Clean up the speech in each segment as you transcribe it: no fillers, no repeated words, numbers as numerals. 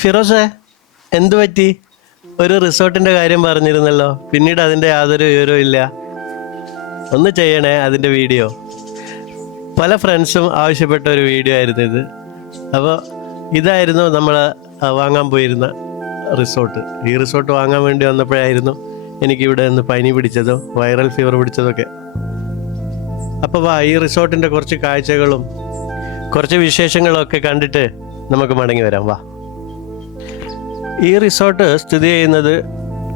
ഫിറോസേ, എന്തു പറ്റി? ഒരു റിസോർട്ടിന്റെ കാര്യം പറഞ്ഞിരുന്നല്ലോ, പിന്നീട് അതിന്റെ യാതൊരു വിവരവും ഇല്ല. ഒന്ന് ചെയ്യണേ അതിന്റെ വീഡിയോ. പല ഫ്രണ്ട്സും ആവശ്യപ്പെട്ട ഒരു വീഡിയോ ആയിരുന്നു ഇത്. അപ്പോൾ ഇതായിരുന്നു നമ്മൾ വാങ്ങാൻ പോയിരുന്ന റിസോർട്ട്. ഈ റിസോർട്ട് വാങ്ങാൻ വേണ്ടി വന്നപ്പോഴായിരുന്നു എനിക്കിവിടെ നിന്ന് പനി പിടിച്ചതും വൈറൽ ഫീവർ പിടിച്ചതൊക്കെ. അപ്പോൾ ഈ റിസോർട്ടിൻ്റെ കുറച്ച് കാഴ്ചകളും കുറച്ച് വിശേഷങ്ങളും ഒക്കെ കണ്ടിട്ട് നമുക്ക് മടങ്ങി വരാം. വാ. ഈ റിസോർട്ട് സ്ഥിതി ചെയ്യുന്നത്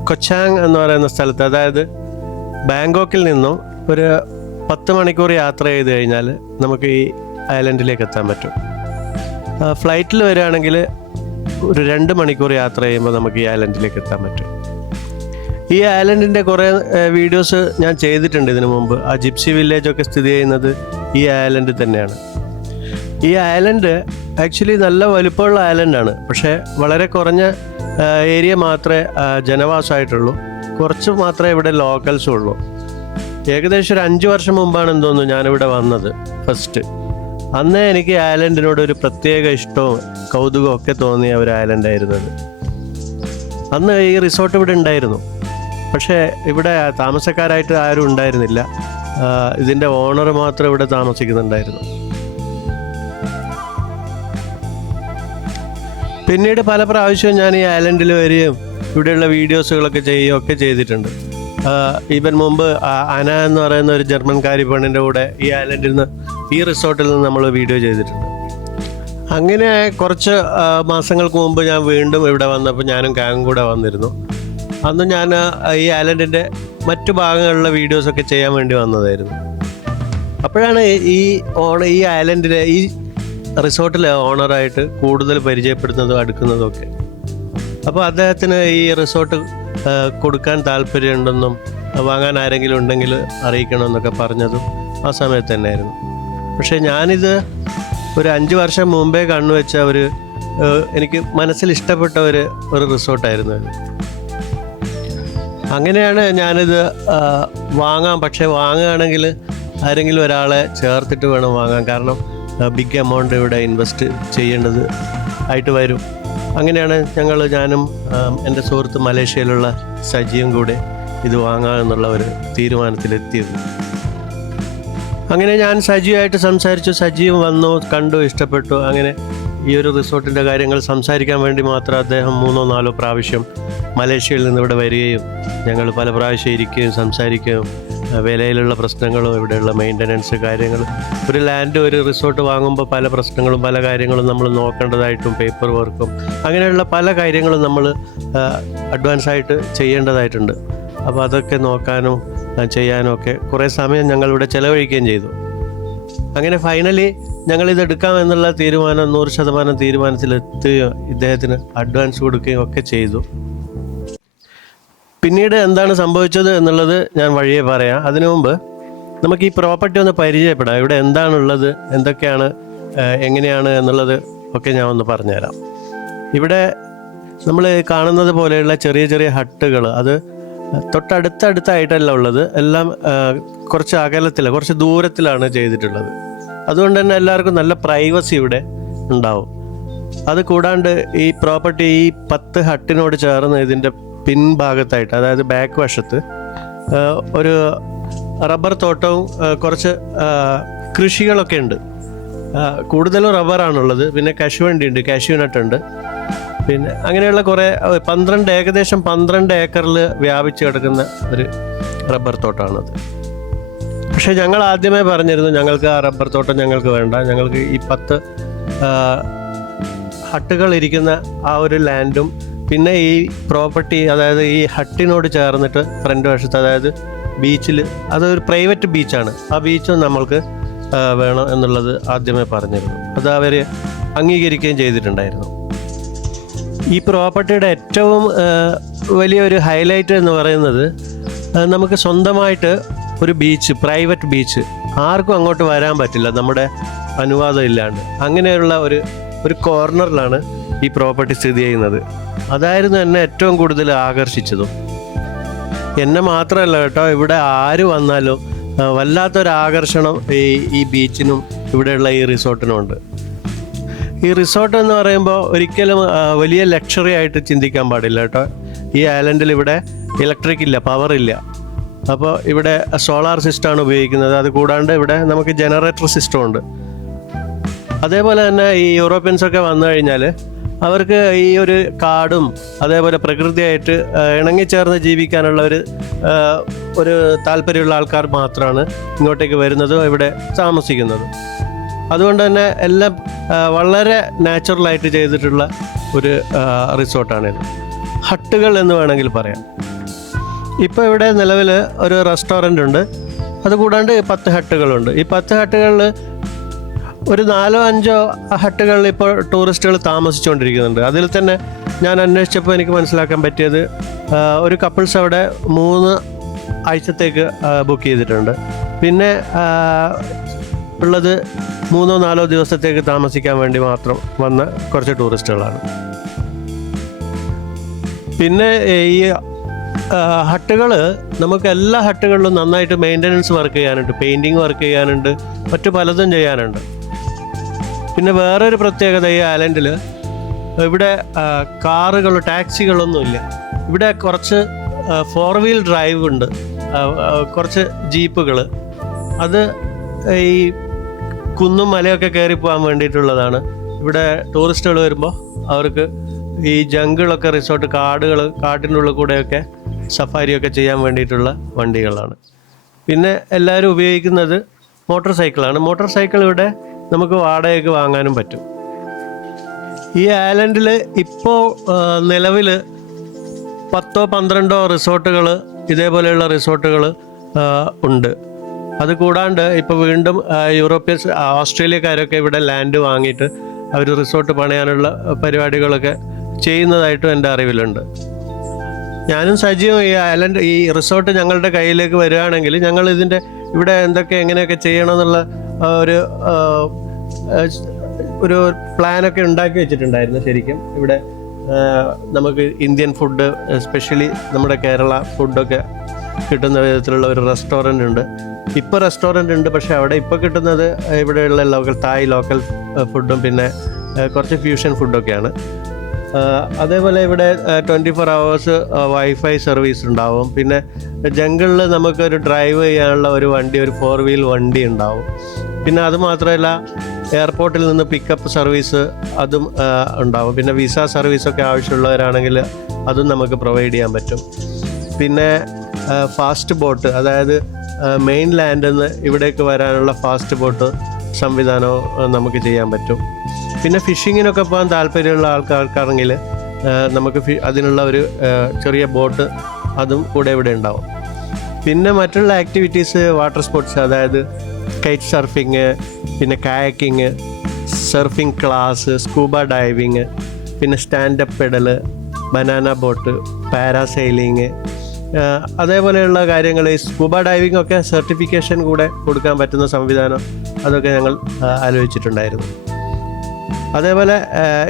കൊച്ചാങ് എന്ന് പറയുന്ന സ്ഥലത്ത്, അതായത് ബാങ്കോക്കിൽ നിന്നും ഒരു 10 മണിക്കൂർ യാത്ര ചെയ്ത് കഴിഞ്ഞാൽ നമുക്ക് ഈ ഐലൻഡിലേക്ക് എത്താൻ പറ്റും. ഫ്ലൈറ്റിൽ വരികയാണെങ്കിൽ ഒരു 2 മണിക്കൂർ യാത്ര ചെയ്യുമ്പോൾ നമുക്ക് ഈ ഐലൻഡിലേക്ക് എത്താൻ പറ്റും. ഈ ഐലൻഡിൻ്റെ കുറേ വീഡിയോസ് ഞാൻ ചെയ്തിട്ടുണ്ട് ഇതിനു മുമ്പ്. ആ ജിപ്സി വില്ലേജൊക്കെ സ്ഥിതി ചെയ്യുന്നത് ഈ ഐലൻഡിൽ തന്നെയാണ്. ഈ ഐലൻഡ് ആക്ച്വലി നല്ല വലുപ്പമുള്ള ഐലൻഡാണ്. പക്ഷേ വളരെ കുറഞ്ഞ ഏരിയ മാത്രമേ ജനവാസമായിട്ടുള്ളൂ. കുറച്ച് മാത്രമേ ഇവിടെ ലോക്കൽസും ഉള്ളൂ. ഏകദേശം ഒരു 5 വർഷം മുമ്പാണെന്ന് തോന്നുന്നു ഞാനിവിടെ വന്നത് ഫസ്റ്റ്. അന്നേ എനിക്ക് ഐലൻഡിനോട് ഒരു പ്രത്യേക ഇഷ്ടവും കൗതുകവും ഒക്കെ തോന്നിയ ഒരു ഐലൻഡായിരുന്നത്. അന്ന് ഈ റിസോർട്ട് ഇവിടെ ഉണ്ടായിരുന്നു, പക്ഷേ ഇവിടെ താമസക്കാരായിട്ട് ആരും ഉണ്ടായിരുന്നില്ല. ഇതിൻ്റെ ഓണർ മാത്രം ഇവിടെ താമസിക്കുന്നുണ്ടായിരുന്നു. പിന്നീട് പല പ്രാവശ്യവും ഞാൻ ഈ ഐലൻഡിൽ വരികയും ഇവിടെയുള്ള വീഡിയോസുകളൊക്കെ ചെയ്യുകയൊക്കെ ചെയ്തിട്ടുണ്ട്. ഈവൻ മുമ്പ് അന എന്ന് പറയുന്ന ഒരു ജർമ്മൻകാരി പെണ്ണിൻ്റെ കൂടെ ഈ ഐലൻഡിൽ നിന്ന്, ഈ റിസോർട്ടിൽ നിന്ന് നമ്മൾ വീഡിയോ ചെയ്തിട്ടുണ്ട്. അങ്ങനെ കുറച്ച് മാസങ്ങൾക്ക് മുമ്പ് ഞാൻ വീണ്ടും ഇവിടെ വന്നപ്പോൾ ഞാനും കാങ്ങും കൂടെ വന്നിരുന്നു. അന്ന് ഞാൻ ഈ ഐലൻഡിൻ്റെ മറ്റു ഭാഗങ്ങളിലുള്ള വീഡിയോസൊക്കെ ചെയ്യാൻ വേണ്ടി വന്നതായിരുന്നു. അപ്പോഴാണ് ഈ ഐലൻഡിലെ ഈ റിസോർട്ടിലെ ഓണറായിട്ട് കൂടുതൽ പരിചയപ്പെടുന്നതും അടുക്കുന്നതും ഒക്കെ. അപ്പോൾ അദ്ദേഹത്തിന് ഈ റിസോർട്ട് കൊടുക്കാൻ താല്പര്യമുണ്ടെന്നും വാങ്ങാൻ ആരെങ്കിലും ഉണ്ടെങ്കിൽ അറിയിക്കണമെന്നൊക്കെ പറഞ്ഞതും ആ സമയത്ത് തന്നെയായിരുന്നു. പക്ഷേ ഞാനിത് ഒരു 5 വർഷം മുമ്പേ കണ്ണുവെച്ച എനിക്ക് മനസ്സിൽ ഇഷ്ടപ്പെട്ട ഒരു റിസോർട്ടായിരുന്നു അത്. അങ്ങനെയാണ് ഞാനിത് വാങ്ങാം. പക്ഷേ വാങ്ങുകയാണെങ്കിൽ ആരെങ്കിലും ഒരാളെ ചേർത്തിട്ട് വേണം വാങ്ങാൻ. കാരണം ബിഗ് എമൗണ്ട് ഇവിടെ ഇൻവെസ്റ്റ് ചെയ്യേണ്ടത് ആയിട്ട് വരും. അങ്ങനെയാണ് ഞാനും എൻ്റെ സുഹൃത്ത് മലേഷ്യയിലുള്ള സജിയും കൂടെ ഇത് വാങ്ങാമെന്നുള്ള ഒരു തീരുമാനത്തിലെത്തിയത്. അങ്ങനെ ഞാൻ സജിയുമായിട്ട് സംസാരിച്ചു. സജിയും വന്നു, കണ്ടു, ഇഷ്ടപ്പെട്ടു. അങ്ങനെ ഈ ഒരു റിസോർട്ടിൻ്റെ കാര്യങ്ങൾ സംസാരിക്കാൻ വേണ്ടി മാത്രം അദ്ദേഹം 3-4 പ്രാവശ്യം മലേഷ്യയിൽ നിന്ന് ഇവിടെ വരികയും ഞങ്ങൾ പല പ്രാവശ്യം ഇരിക്കുകയും സംസാരിക്കുകയും വിലയിലുള്ള പ്രശ്നങ്ങളും ഇവിടെയുള്ള മെയിൻ്റനൻസ് കാര്യങ്ങൾ, ഒരു റിസോർട്ട് വാങ്ങുമ്പോൾ പല പ്രശ്നങ്ങളും പല കാര്യങ്ങളും നമ്മൾ നോക്കേണ്ടതായിട്ടും പേപ്പർ വർക്കും അങ്ങനെയുള്ള പല കാര്യങ്ങളും നമ്മൾ അഡ്വാൻസായിട്ട് ചെയ്യേണ്ടതായിട്ടുണ്ട്. അപ്പോൾ അതൊക്കെ നോക്കാനും ചെയ്യാനും ഒക്കെ കുറേ സമയം ഞങ്ങളിവിടെ ചിലവഴിക്കുകയും ചെയ്തു. അങ്ങനെ ഫൈനലി ഞങ്ങളിത് എടുക്കാമെന്നുള്ള തീരുമാനം 100% തീരുമാനത്തിലെത്തുകയും ഇദ്ദേഹത്തിന് അഡ്വാൻസ് കൊടുക്കുകയും ഒക്കെ ചെയ്തു. പിന്നീട് എന്താണ് സംഭവിച്ചത് എന്നുള്ളത് ഞാൻ വഴിയെ പറയാം. അതിനു മുമ്പ് നമുക്ക് ഈ പ്രോപ്പർട്ടി ഒന്ന് പരിചയപ്പെടാം. ഇവിടെ എന്താണുള്ളത്, എന്തൊക്കെയാണ്, എങ്ങനെയാണ് എന്നുള്ളത് ഒക്കെ ഞാൻ ഒന്ന് പറഞ്ഞുതരാം. ഇവിടെ നമ്മൾ കാണുന്നത് പോലെയുള്ള ചെറിയ ചെറിയ ഹട്ടുകൾ, അത് തൊട്ടടുത്തടുത്തായിട്ടല്ല ഉള്ളത്. എല്ലാം കുറച്ച് അകലത്തിൽ, കുറച്ച് ദൂരത്തിലാണ് ചെയ്തിട്ടുള്ളത്. അതുകൊണ്ട് തന്നെ എല്ലാവർക്കും നല്ല പ്രൈവസി ഇവിടെ ഉണ്ടാവും. അത് കൂടാണ്ട് ഈ പ്രോപ്പർട്ടി ഈ 10 ഹട്ടിനോട് ചേർന്ന് ഇതിൻ്റെ പിൻഭാഗത്തായിട്ട്, അതായത് ബാക്ക് വശത്ത് ഒരു റബ്ബർ തോട്ടവും കുറച്ച് കൃഷികളൊക്കെ ഉണ്ട്. കൂടുതലും റബ്ബറാണുള്ളത്. പിന്നെ കശുവണ്ടി ഉണ്ട്, കാഷ്യൂനട്ട് ഉണ്ട്. പിന്നെ അങ്ങനെയുള്ള കുറേ ഏകദേശം 12 ഏക്കറിൽ വ്യാപിച്ച് കിടക്കുന്ന ഒരു റബ്ബർ തോട്ടമാണത്. പക്ഷേ ഞങ്ങൾ ആദ്യമേ പറഞ്ഞിരുന്നു ഞങ്ങൾക്ക് ആ റബ്ബർ തോട്ടം ഞങ്ങൾക്ക് വേണ്ട, ഞങ്ങൾക്ക് ഈ 10 ഹട്ടുകൾ ഇരിക്കുന്ന ആ ഒരു ലാൻഡും പിന്നെ ഈ പ്രോപ്പർട്ടി, അതായത് ഈ ഹട്ടിനോട് ചേർന്നിട്ട് ഫ്രണ്ട് വശത്ത്, അതായത് ബീച്ചിൽ, അതൊരു പ്രൈവറ്റ് ബീച്ചാണ്, ആ ബീച്ചും നമ്മൾക്ക് വേണം എന്നുള്ളത് ആദ്യമേ പറഞ്ഞിരുന്നു. അത് അവർ അംഗീകരിക്കുകയും ചെയ്തിട്ടുണ്ടായിരുന്നു. ഈ പ്രോപ്പർട്ടിയുടെ ഏറ്റവും വലിയൊരു ഹൈലൈറ്റ് എന്ന് പറയുന്നത് നമുക്ക് സ്വന്തമായിട്ട് ഒരു ബീച്ച്, പ്രൈവറ്റ് ബീച്ച്, ആർക്കും അങ്ങോട്ട് വരാൻ പറ്റില്ല നമ്മുടെ അനുവാദം ഇല്ലാണ്ട്. അങ്ങനെയുള്ള ഒരു കോർണറിലാണ് ഈ പ്രോപ്പർട്ടി സ്ഥിതി ചെയ്യുന്നത്. അതായിരുന്നു എന്നെ ഏറ്റവും കൂടുതൽ ആകർഷിച്ചതും. എന്നെ മാത്രമല്ല കേട്ടോ, ഇവിടെ ആര് വന്നാലും വല്ലാത്തൊരാകർഷണം ഈ ബീച്ചിനും ഇവിടെയുള്ള ഈ റിസോർട്ടിനും ഉണ്ട്. ഈ റിസോർട്ട് എന്ന് പറയുമ്പോൾ ഒരിക്കലും വലിയ ലക്ഷറി ആയിട്ട് ചിന്തിക്കാൻ പാടില്ല കേട്ടോ. ഈ ഐലൻഡിൽ ഇവിടെ ഇലക്ട്രിക് ഇല്ല, പവർ ഇല്ല. അപ്പോൾ ഇവിടെ സോളാർ സിസ്റ്റമാണ് ഉപയോഗിക്കുന്നത്. അത് കൂടാണ്ട് ഇവിടെ നമുക്ക് ജനറേറ്റർ സിസ്റ്റം ഉണ്ട്. അതേപോലെ തന്നെ ഈ യൂറോപ്യൻസൊക്കെ വന്നു കഴിഞ്ഞാൽ അവർക്ക് ഈ ഒരു കാടും അതേപോലെ പ്രകൃതിയായിട്ട് ഇണങ്ങിച്ചേർന്ന് ജീവിക്കാനുള്ള ഒരു താല്പര്യമുള്ള ആൾക്കാർ മാത്രമാണ് ഇങ്ങോട്ടേക്ക് വരുന്നതും ഇവിടെ താമസിക്കുന്നതും. അതുകൊണ്ട് തന്നെ എല്ലാം വളരെ നാച്ചുറലായിട്ട് ചെയ്തിട്ടുള്ള ഒരു റിസോർട്ടാണിത്. ഹട്ടുകൾ എന്ന് വേണമെങ്കിൽ പറയാം. ഇപ്പോൾ ഇവിടെ നിലവിൽ ഒരു റെസ്റ്റോറൻ്റ് ഉണ്ട്. അതുകൂടാണ്ട് 10 ഹട്ടുകളുണ്ട്. ഈ 10 ഹട്ടുകളിൽ ഒരു 4-5 ഹട്ടുകളിൽ ഇപ്പോൾ ടൂറിസ്റ്റുകൾ താമസിച്ചുകൊണ്ടിരിക്കുന്നുണ്ട്. അതിൽ തന്നെ ഞാൻ അന്വേഷിച്ചപ്പോൾ എനിക്ക് മനസ്സിലാക്കാൻ പറ്റിയത് ഒരു കപ്പിൾസ് അവിടെ 3 ആഴ്ചത്തേക്ക് ബുക്ക് ചെയ്തിട്ടുണ്ട്. പിന്നെ ഉള്ളത് 3-4 ദിവസത്തേക്ക് താമസിക്കാൻ വേണ്ടി മാത്രം വന്ന കുറച്ച് ടൂറിസ്റ്റുകളാണ്. പിന്നെ ഈ ഹട്ടുകൾ നമുക്ക് എല്ലാ ഹട്ടുകളിലും നന്നായിട്ട് മെയിൻ്റനൻസ് വർക്ക് ചെയ്യാനുണ്ട്, പെയിൻറ്റിങ് വർക്ക് ചെയ്യാനുണ്ട്, മറ്റു പലതും ചെയ്യാനുണ്ട്. പിന്നെ വേറൊരു പ്രത്യേകത ഈ ഐലൻഡിൽ ഇവിടെ ടാക്സികളൊന്നുമില്ല. ഇവിടെ കുറച്ച് 4 വീൽ ഡ്രൈവ് ഉണ്ട്, കുറച്ച് ജീപ്പുകൾ. അത് ഈ കുന്നും മലയൊക്കെ കയറി പോകാൻ വേണ്ടിയിട്ടുള്ളതാണ്. ഇവിടെ ടൂറിസ്റ്റുകൾ വരുമ്പോൾ അവർക്ക് ഈ ജംഗിളൊക്കെ റിസോർട്ട് കാട്ടിൻ്റെ ഉള്ളിൽ കൂടെയൊക്കെ സഫാരിയൊക്കെ ചെയ്യാൻ വേണ്ടിയിട്ടുള്ള വണ്ടികളാണ്. പിന്നെ എല്ലാവരും ഉപയോഗിക്കുന്നത് മോട്ടോർ സൈക്കിളാണ്. മോട്ടോർ സൈക്കിൾ ഇവിടെ നമുക്ക് വാടകയ്ക്ക് വാങ്ങാനും പറ്റും. ഈ ഐലൻഡിൽ ഇപ്പോൾ നിലവിൽ 10-12 റിസോർട്ടുകൾ, ഇതേപോലെയുള്ള റിസോർട്ടുകൾ ഉണ്ട്. അത് കൂടാണ്ട് ഇപ്പോൾ വീണ്ടും ഓസ്ട്രേലിയക്കാരൊക്കെ ഇവിടെ ലാൻഡ് വാങ്ങിയിട്ട് അവർ റിസോർട്ട് പണിയാനുള്ള പരിപാടികളൊക്കെ ചെയ്യുന്നതായിട്ടും എൻ്റെ അറിവിലുണ്ട്. ഞാനും സജീവം ഈ റിസോർട്ട് ഞങ്ങളുടെ കയ്യിലേക്ക് വരികയാണെങ്കിൽ ഞങ്ങൾ ഇതിൻ്റെ ഇവിടെ എങ്ങനെയൊക്കെ ചെയ്യണമെന്നുള്ള ഒരു പ്ലാനൊക്കെ ഉണ്ടാക്കി വെച്ചിട്ടുണ്ടായിരുന്നു. ശരിക്കും ഇവിടെ നമുക്ക് ഇന്ത്യൻ ഫുഡ്, എസ്പെഷ്യലി നമ്മുടെ കേരള ഫുഡൊക്കെ കിട്ടുന്ന വിധത്തിലുള്ള ഒരു റെസ്റ്റോറൻ്റ് ഉണ്ട്. ഇപ്പോൾ റെസ്റ്റോറൻ്റ് ഉണ്ട്, പക്ഷേ അവിടെ ഇപ്പോൾ കിട്ടുന്നത് ഇവിടെയുള്ള ലോക്കൽ ഫുഡും പിന്നെ കുറച്ച് ഫ്യൂഷൻ ഫുഡൊക്കെയാണ്. അതേപോലെ ഇവിടെ 24 hours വൈഫൈ സർവീസ് ഉണ്ടാവും. പിന്നെ ജംഗിളിൽ നമുക്കൊരു ഡ്രൈവ് ചെയ്യാനുള്ള ഒരു 4 വീൽ വണ്ടി ഉണ്ടാവും. പിന്നെ അത് മാത്രമല്ല എയർപോർട്ടിൽ നിന്ന് പിക്കപ്പ് സർവീസ് അതും ഉണ്ടാവും. പിന്നെ വിസ സർവീസൊക്കെ ആവശ്യമുള്ളവരാണെങ്കിൽ അതും നമുക്ക് പ്രൊവൈഡ് ചെയ്യാൻ പറ്റും. പിന്നെ ഫാസ്റ്റ് ബോട്ട്, അതായത് മെയിൻ ലാൻഡിൽ നിന്ന് ഇവിടേക്ക് വരാനുള്ള ഫാസ്റ്റ് ബോട്ട് സംവിധാനവും നമുക്ക് ചെയ്യാൻ പറ്റും. പിന്നെ ഫിഷിങ്ങിനൊക്കെ പോകാൻ താല്പര്യമുള്ള ആൾക്കാർക്കാണെങ്കിൽ നമുക്ക് അതിനുള്ള ഒരു ചെറിയ ബോട്ട് അതും കൂടെ ഇവിടെ ഉണ്ടാവും. പിന്നെ മറ്റുള്ള ആക്ടിവിറ്റീസ്, വാട്ടർ സ്പോർട്സ്, അതായത് കൈറ്റ് സർഫിങ്, പിന്നെ കായക്കിങ്, സർഫിങ് ക്ലാസ്, സ്കൂബ ഡൈവിങ്, പിന്നെ സ്റ്റാൻഡപ്പ് പെഡല്, ബനാന ബോട്ട്, പാരാസൈലിങ്, അതേപോലെയുള്ള കാര്യങ്ങൾ. ഈ സ്കൂബ ഡൈവിംഗ് ഒക്കെ സർട്ടിഫിക്കേഷൻ കൂടെ കൊടുക്കാൻ പറ്റുന്ന സംവിധാനം അതൊക്കെ ഞങ്ങൾ ആലോചിച്ചിട്ടുണ്ടായിരുന്നു. അതേപോലെ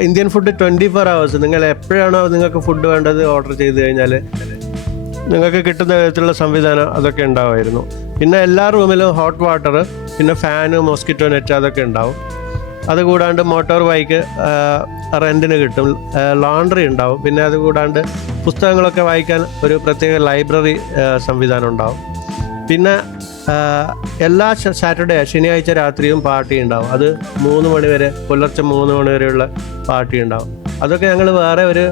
ഇന്ത്യൻ ഫുഡ് 24 hours, നിങ്ങൾ എപ്പോഴാണോ നിങ്ങൾക്ക് ഫുഡ് വേണ്ടത് ഓർഡർ ചെയ്ത് കഴിഞ്ഞാൽ നിങ്ങൾക്ക് കിട്ടുന്ന വിധത്തിലുള്ള സംവിധാനം അതൊക്കെ ഉണ്ടാവുമായിരുന്നു. പിന്നെ എല്ലാ റൂമിലും ഹോട്ട് വാട്ടർ, പിന്നെ ഫാന്, മോസ്കിറ്റോ നെറ്റ് അതൊക്കെ ഉണ്ടാവും. അതുകൂടാണ്ട് മോട്ടോർ ബൈക്ക് റെൻറ്റിന് കിട്ടും, ലോണ്ടറി ഉണ്ടാവും. പിന്നെ അതുകൂടാണ്ട് പുസ്തകങ്ങളൊക്കെ വായിക്കാൻ ഒരു പ്രത്യേക ലൈബ്രറി സംവിധാനം ഉണ്ടാവും. പിന്നെ എല്ലാ ശനിയാഴ്ച രാത്രിയും പാർട്ടി ഉണ്ടാവും. അത് 3 മണി വരെ, പുലർച്ചെ 3 മണി വരെയുള്ള പാർട്ടി ഉണ്ടാവും. അതൊക്കെ ഞങ്ങൾ വേറെ ഒരു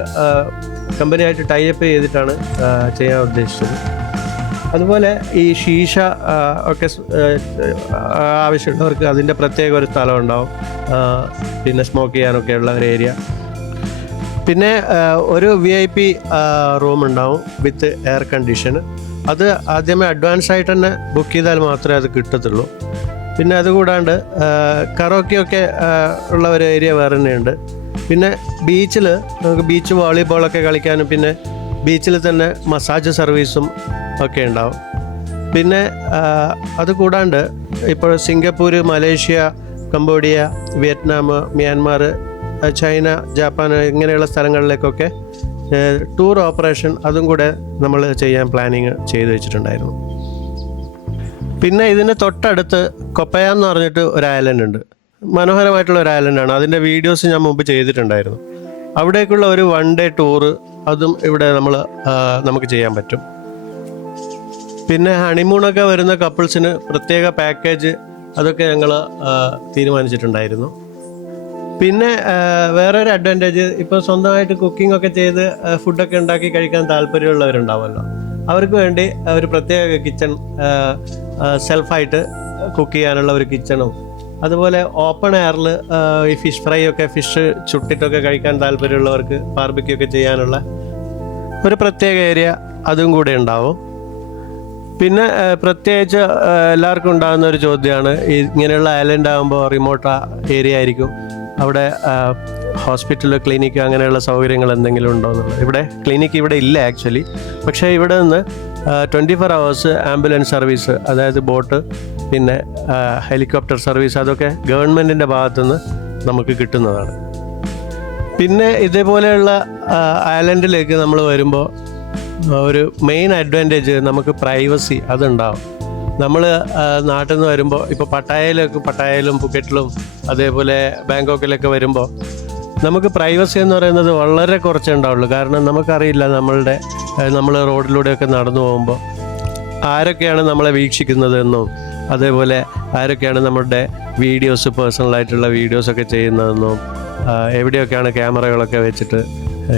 കമ്പനിയായിട്ട് ടൈപ്പ് ചെയ്തിട്ടാണ് ചെയ്യാൻ ഉദ്ദേശിച്ചത്. അതുപോലെ ഈ ഷീഷ ഒക്കെ ആവശ്യമുള്ളവർക്ക് അതിൻ്റെ പ്രത്യേക ഒരു സ്ഥലം ഉണ്ടാവും, പിന്നെ സ്മോക്ക് ചെയ്യാനൊക്കെയുള്ള ഒരു ഏരിയ. പിന്നെ ഒരു VIP റൂം ഉണ്ടാവും വിത്ത് എയർ കണ്ടീഷൻ. അത് ആദ്യമേ അഡ്വാൻസ് ആയിട്ട് തന്നെ ബുക്ക് ചെയ്താൽ മാത്രമേ അത് കിട്ടത്തുള്ളൂ. പിന്നെ അതുകൂടാണ്ട് കറോക്കിയൊക്കെ ഉള്ള ഒരു ഏരിയ വേറെ തന്നെയുണ്ട്. പിന്നെ ബീച്ചിൽ നമുക്ക് ബീച്ച് വോളിബോളൊക്കെ കളിക്കാനും പിന്നെ ബീച്ചിൽ തന്നെ മസാജ് സർവീസും ഒക്കെ ഉണ്ടാവും. പിന്നെ അതുകൂടാണ്ട് ഇപ്പോൾ Singapore, Malaysia, Cambodia, Vietnam, Myanmar, China, Japan ഇങ്ങനെയുള്ള സ്ഥലങ്ങളിലേക്കൊക്കെ ടൂർ ഓപ്പറേഷൻ അതും കൂടെ നമ്മൾ ചെയ്യാൻ പ്ലാനിങ് ചെയ്ത് വെച്ചിട്ടുണ്ടായിരുന്നു. പിന്നെ ഇതിന് തൊട്ടടുത്ത് കൊപ്പയ എന്ന് പറഞ്ഞിട്ട് ഒരു ഐലൻഡ് ഉണ്ട്. മനോഹരമായിട്ടുള്ള ഒരു ഐലൻഡാണ്. അതിൻ്റെ വീഡിയോസ് ഞാൻ മുമ്പ് ചെയ്തിട്ടുണ്ടായിരുന്നു. അവിടേക്കുള്ള ഒരു 1 ഡേ ടൂറ് അതും ഇവിടെ നമുക്ക് ചെയ്യാൻ പറ്റും. പിന്നെ ഹണിമൂണൊക്കെ വരുന്ന കപ്പിൾസിന് പ്രത്യേക പാക്കേജ് അതൊക്കെ ഞങ്ങൾ തീരുമാനിച്ചിട്ടുണ്ടായിരുന്നു. പിന്നെ വേറൊരു അഡ്വാൻറ്റേജ്, ഇപ്പോൾ സ്വന്തമായിട്ട് കുക്കിംഗ് ഒക്കെ ചെയ്ത് ഫുഡൊക്കെ ഉണ്ടാക്കി കഴിക്കാൻ താല്പര്യമുള്ളവരുണ്ടാവുമല്ലോ, അവർക്ക് വേണ്ടി ഒരു പ്രത്യേക കിച്ചൺ, സെൽഫായിട്ട് കുക്ക് ചെയ്യാനുള്ള ഒരു കിച്ചണും, അതുപോലെ ഓപ്പൺ എയറിൽ ഈ ഫിഷ് ഫ്രൈ ഒക്കെ, ഫിഷ് ചുട്ടിട്ടൊക്കെ കഴിക്കാൻ താല്പര്യമുള്ളവർക്ക് ബാർബിക്യൂ ഒക്കെ ചെയ്യാനുള്ള ഒരു പ്രത്യേക ഏരിയ അതും കൂടെ ഉണ്ടാവും. പിന്നെ പ്രത്യേകിച്ച് എല്ലാവർക്കും ഉണ്ടാകുന്ന ഒരു ചോദ്യമാണ്, ഇങ്ങനെയുള്ള ഐലൻഡ് ആകുമ്പോൾ റിമോട്ട് ഏരിയ ആയിരിക്കും, അവിടെ ഹോസ്പിറ്റൽ, ക്ലിനിക്ക് അങ്ങനെയുള്ള സൗകര്യങ്ങൾ എന്തെങ്കിലും ഉണ്ടോ എന്നുള്ളത്. ഇവിടെ ക്ലിനിക്ക് ഇവിടെ ഇല്ല ആക്ച്വലി. പക്ഷേ ഇവിടെ നിന്ന് 24 hours ആംബുലൻസ് സർവീസ്, അതായത് ബോട്ട്, പിന്നെ ഹെലികോപ്റ്റർ സർവീസ്, അതൊക്കെ ഗവൺമെൻറ്റിൻ്റെ ഭാഗത്തുനിന്ന് നമുക്ക് കിട്ടുന്നതാണ്. പിന്നെ ഇതേപോലെയുള്ള ഐലൻഡിലേക്ക് നമ്മൾ വരുമ്പോൾ ഒരു മെയിൻ അഡ്വാൻറ്റേജ് നമുക്ക് പ്രൈവസി അതുണ്ടാവും. നമ്മൾ നാട്ടിൽ നിന്ന് വരുമ്പോൾ ഇപ്പോൾ പട്ടായയിലും പുക്കറ്റിലും അതേപോലെ ബാങ്കോക്കിലൊക്കെ വരുമ്പോൾ നമുക്ക് പ്രൈവസി എന്ന് പറയുന്നത് വളരെ കുറച്ചേ ഉണ്ടാവുള്ളൂ. കാരണം നമുക്കറിയില്ല നമ്മൾ റോഡിലൂടെയൊക്കെ നടന്നു പോകുമ്പോൾ ആരൊക്കെയാണ് നമ്മളെ വീക്ഷിക്കുന്നതെന്നും, അതേപോലെ ആരൊക്കെയാണ് നമ്മളുടെ വീഡിയോസ്, പേഴ്സണലായിട്ടുള്ള വീഡിയോസൊക്കെ ചെയ്യുന്നതെന്നും, എവിടെയൊക്കെയാണ് ക്യാമറകളൊക്കെ വെച്ചിട്ട്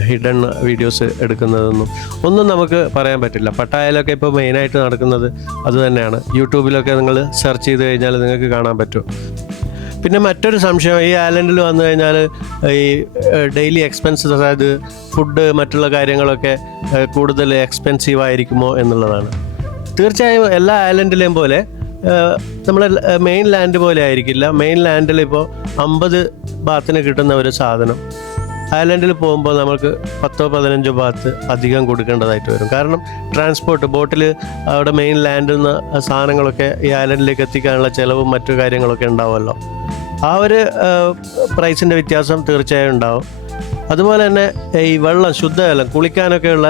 ഹിഡൻ വീഡിയോസ് എടുക്കുന്നതെന്നും ഒന്നും നമുക്ക് പറയാൻ പറ്റില്ല. പട്ടായയിലൊക്കെ ഇപ്പോൾ മെയിനായിട്ട് നടക്കുന്നത് അത് തന്നെയാണ്. യൂട്യൂബിലൊക്കെ നിങ്ങൾ സെർച്ച് ചെയ്ത് കഴിഞ്ഞാൽ നിങ്ങൾക്ക് കാണാൻ പറ്റും. പിന്നെ മറ്റൊരു സംശയം, ഈ ഐലൻഡിൽ വന്നു കഴിഞ്ഞാൽ ഈ ഡെയിലി എക്സ്പെൻസസ്, അതായത് ഫുഡ്, മറ്റുള്ള കാര്യങ്ങളൊക്കെ കൂടുതൽ എക്സ്പെൻസീവ് ആയിരിക്കുമോ എന്നുള്ളതാണ്. തീർച്ചയായും എല്ലാ ഐലൻഡിലെയും പോലെ നമ്മളെ മെയിൻ ലാൻഡ് പോലെ ആയിരിക്കില്ല. മെയിൻ ലാൻഡിൽ ഇപ്പോൾ 50 ബാത്തിന് കിട്ടുന്ന ഒരു സാധനം ഐലൻഡിൽ പോകുമ്പോൾ നമുക്ക് 10-15 ബാത്ത് അധികം കൊടുക്കേണ്ടതായിട്ട് വരും. കാരണം ട്രാൻസ്പോർട്ട്, ബോട്ടിൽ അവിടെ മെയിൻ ലാൻഡിൽ നിന്ന് സാധനങ്ങളൊക്കെ ഈ ഐലൻഡിലേക്ക് എത്തിക്കാനുള്ള ചിലവും മറ്റു കാര്യങ്ങളൊക്കെ ഉണ്ടാവുമല്ലോ. ആ ഒരു പ്രൈസിൻ്റെ വ്യത്യാസം തീർച്ചയായും ഉണ്ടാവും. അതുപോലെ തന്നെ ഈ വെള്ളം, ശുദ്ധജലം, കുളിക്കാനൊക്കെയുള്ള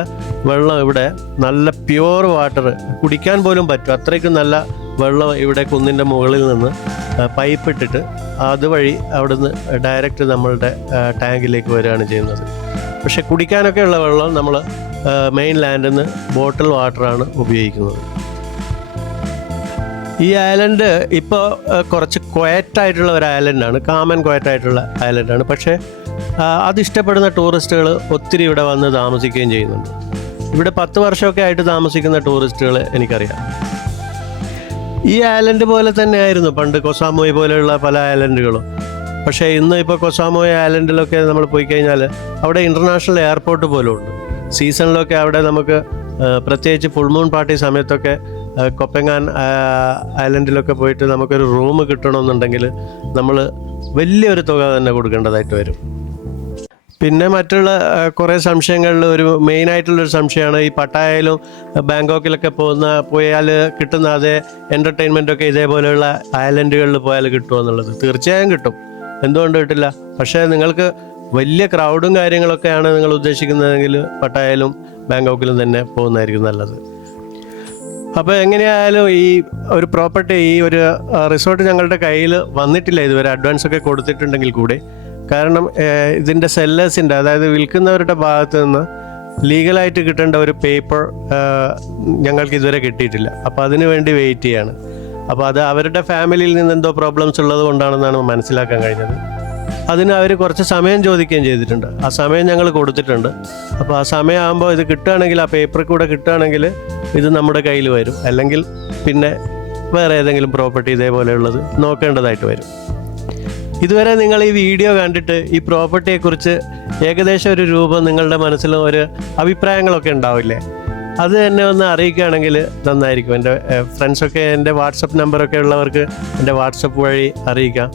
വെള്ളം ഇവിടെ നല്ല പ്യുവർ വാട്ടർ, കുടിക്കാൻ പോലും പറ്റും, അത്രയ്ക്കും നല്ല വെള്ളം ഇവിടെ കുന്നിൻ്റെ മുകളിൽ നിന്ന് പൈപ്പ് ഇട്ടിട്ട് അതുവഴി അവിടുന്ന് ഡയറക്റ്റ് നമ്മളുടെ ടാങ്കിലേക്ക് വരികയാണ് ചെയ്യുന്നത്. പക്ഷെ കുടിക്കാനൊക്കെ ഉള്ള വെള്ളം നമ്മൾ മെയിൻ ലാൻഡിൽ നിന്ന് ബോട്ടിൽ വാട്ടറാണ് ഉപയോഗിക്കുന്നത്. ഈ ഐലൻഡ് ഇപ്പോൾ കുറച്ച് ക്വയറ്റായിട്ടുള്ള ഒരു ഐലൻഡാണ്, കാമൻ ക്വയറ്റായിട്ടുള്ള ഐലൻഡാണ്. പക്ഷേ അതിഷ്ടപ്പെടുന്ന ടൂറിസ്റ്റുകൾ ഒത്തിരി ഇവിടെ വന്ന് താമസിക്കുകയും ചെയ്യുന്നുണ്ട്. ഇവിടെ 10 വർഷമൊക്കെ ആയിട്ട് താമസിക്കുന്ന ടൂറിസ്റ്റുകൾ എനിക്കറിയാം. ഈ ഐലൻഡ് പോലെ തന്നെയായിരുന്നു പണ്ട് കൊസാമോയ് പോലെയുള്ള പല ഐലൻഡുകളും. പക്ഷേ ഇന്ന് ഇപ്പോൾ കൊസാമോയ് ഐലൻഡിലൊക്കെ നമ്മൾ പോയി കഴിഞ്ഞാൽ അവിടെ ഇൻ്റർനാഷണൽ എയർപോർട്ട് പോലും ഉണ്ട്. സീസണിലൊക്കെ അവിടെ നമുക്ക് പ്രത്യേകിച്ച് ഫുൾ മൂൺ പാർട്ടി സമയത്തൊക്കെ കൊപ്പങ്ങാൻ ഐലൻഡിലൊക്കെ പോയിട്ട് നമുക്കൊരു റൂം കിട്ടണമെന്നുണ്ടെങ്കിൽ നമ്മൾ വലിയൊരു തുക തന്നെ കൊടുക്കേണ്ടതായിട്ട് വരും. പിന്നെ മറ്റുള്ള കുറേ സംശയങ്ങളിൽ ഒരു മെയിനായിട്ടുള്ളൊരു സംശയമാണ്, ഈ പട്ടായയിലും ബാങ്കോക്കിലൊക്കെ പോയാൽ കിട്ടുന്ന അതേ എൻ്റർടൈൻമെൻറ്റൊക്കെ ഇതേപോലെയുള്ള ഐലൻഡുകളിൽ പോയാൽ കിട്ടുമോ എന്നുള്ളത്. തീർച്ചയായും കിട്ടും, എന്തുകൊണ്ട് കിട്ടില്ല. പക്ഷേ നിങ്ങൾക്ക് വലിയ ക്രൗഡും കാര്യങ്ങളൊക്കെയാണ് നിങ്ങൾ ഉദ്ദേശിക്കുന്നതെങ്കിൽ പട്ടായയിലും ബാങ്കോക്കിലും തന്നെ പോകുന്നതായിരിക്കും നല്ലത്. അപ്പോൾ എങ്ങനെയായാലും ഈ ഒരു പ്രോപ്പർട്ടി, ഈ ഒരു റിസോർട്ട് ഞങ്ങളുടെ കയ്യിൽ വന്നിട്ടില്ല ഇതുവരെ, അഡ്വാൻസ് ഒക്കെ കൊടുത്തിട്ടുണ്ടെങ്കിൽ കൂടി. കാരണം ഇതിൻ്റെ സെല്ലേഴ്സിൻ്റെ, അതായത് വിൽക്കുന്നവരുടെ ഭാഗത്ത് നിന്ന് ലീഗലായിട്ട് കിട്ടേണ്ട ഒരു പേപ്പർ ഞങ്ങൾക്ക് ഇതുവരെ കിട്ടിയിട്ടില്ല. അപ്പോൾ അതിനു വേണ്ടി വെയിറ്റ് ചെയ്യാണ്. അപ്പോൾ അത് അവരുടെ ഫാമിലിയിൽ നിന്ന് എന്തോ പ്രോബ്ലംസ് ഉള്ളത് കൊണ്ടാണെന്നാണ് മനസ്സിലാക്കാൻ കഴിഞ്ഞത്. അതിന് അവർ കുറച്ച് സമയം ചോദിക്കുകയും ചെയ്തിട്ടുണ്ട്. ആ സമയം ഞങ്ങൾ കൊടുത്തിട്ടുണ്ട്. അപ്പോൾ ആ സമയമാകുമ്പോൾ ഇത് കിട്ടുകയാണെങ്കിൽ, ആ പേപ്പർ കൂടെ കിട്ടുകയാണെങ്കിൽ ഇത് നമ്മുടെ കയ്യിൽ വരും. അല്ലെങ്കിൽ പിന്നെ വേറെ ഏതെങ്കിലും പ്രോപ്പർട്ടി ഇതേപോലെയുള്ളത് നോക്കേണ്ടതായിട്ട് വരും. ഇതുവരെ നിങ്ങൾ ഈ വീഡിയോ കണ്ടിട്ട് ഈ പ്രോപ്പർട്ടിയെക്കുറിച്ച് ഏകദേശം ഒരു രൂപം നിങ്ങളുടെ മനസ്സിലും ഒരു അഭിപ്രായങ്ങളൊക്കെ ഉണ്ടാവില്ലേ? അത് എന്നെ ഒന്ന് അറിയിക്കുകയാണെങ്കിൽ നന്നായിരിക്കും. എൻ്റെ ഫ്രണ്ട്സൊക്കെ, എൻ്റെ വാട്സപ്പ് നമ്പറൊക്കെ ഉള്ളവർക്ക് എൻ്റെ വാട്സപ്പ് വഴി അറിയിക്കാം.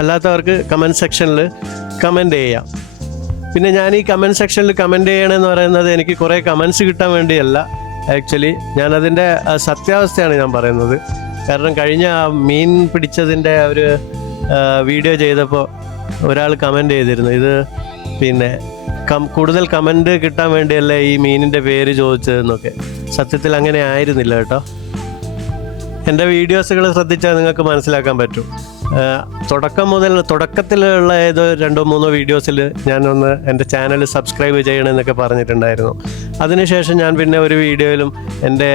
അല്ലാത്തവർക്ക് കമൻറ്റ് സെക്ഷനിൽ കമൻറ്റ് ചെയ്യാം. പിന്നെ ഞാൻ ഈ കമൻറ്റ് സെക്ഷനിൽ കമൻറ്റ് ചെയ്യണമെന്ന് പറയുന്നത് എനിക്ക് കുറേ കമൻറ്റ്സ് കിട്ടാൻ വേണ്ടിയല്ല. ആക്ച്വലി ഞാനതിൻ്റെ സത്യാവസ്ഥയാണ് ഞാൻ പറയുന്നത്. കാരണം കഴിഞ്ഞ മീൻ പിടിച്ചതിൻ്റെ ഒരു വീഡിയോ ചെയ്തപ്പോൾ ഒരാൾ കമൻറ്റ് ചെയ്തിരുന്നു, ഇത് പിന്നെ കൂടുതൽ കമൻറ്റ് കിട്ടാൻ വേണ്ടിയല്ലേ ഈ മീനിൻ്റെ പേര് ചോദിച്ചതെന്നൊക്കെ. സത്യത്തിൽ അങ്ങനെ ആയിരുന്നില്ല കേട്ടോ. എൻ്റെ വീഡിയോസുകൾ ശ്രദ്ധിച്ചാൽ നിങ്ങൾക്ക് മനസ്സിലാക്കാൻ പറ്റും. തുടക്കത്തിലുള്ള ഏതോ 2-3 വീഡിയോസിൽ ഞാനൊന്ന് എൻ്റെ ചാനൽ സബ്സ്ക്രൈബ് ചെയ്യണമെന്നൊക്കെ പറഞ്ഞിട്ടുണ്ടായിരുന്നു. അതിനുശേഷം ഞാൻ പിന്നെ ഒരു വീഡിയോയിലും എൻ്റെ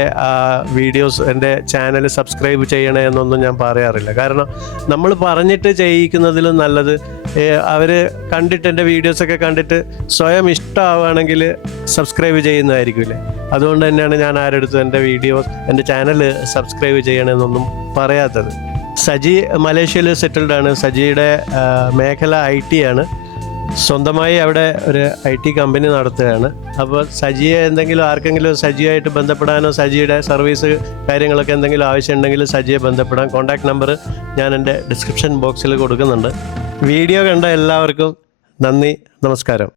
വീഡിയോസ് എൻ്റെ ചാനൽ സബ്സ്ക്രൈബ് ചെയ്യണേ എന്നൊന്നും ഞാൻ പറയാറില്ല. കാരണം നമ്മൾ പറഞ്ഞിട്ട് ചെയ്യിക്കുന്നതിലും നല്ലത് അവർ കണ്ടിട്ട് എൻ്റെ വീഡിയോസൊക്കെ കണ്ടിട്ട് സ്വയം ഇഷ്ടമാവുകയാണെങ്കിൽ സബ്സ്ക്രൈബ് ചെയ്യുന്നതായിരിക്കില്ലേ. അതുകൊണ്ട് തന്നെയാണ് ഞാൻ ആരെടുത്തും എൻ്റെ ചാനൽ സബ്സ്ക്രൈബ് ചെയ്യണമെന്നൊന്നും പറയാത്തത്. സജി മലേഷ്യയിൽ സെറ്റിൽഡ് ആണ്. സജിയുടെ മേഖല IT ആണ്. സ്വന്തമായി അവിടെ ഒരു IT കമ്പനി നടത്തുകയാണ്. അപ്പോൾ സജിയെ ആർക്കെങ്കിലും സജിയായിട്ട് ബന്ധപ്പെടാനോ സജിയുടെ സർവീസ് കാര്യങ്ങളൊക്കെ എന്തെങ്കിലും ആവശ്യമുണ്ടെങ്കിൽ സജിയെ ബന്ധപ്പെടാൻ കോൺടാക്ട് നമ്പർ ഞാൻ എൻ്റെ ഡിസ്ക്രിപ്ഷൻ ബോക്സിൽ കൊടുക്കുന്നുണ്ട്. വീഡിയോ കണ്ട എല്ലാവർക്കും നന്ദി, നമസ്കാരം.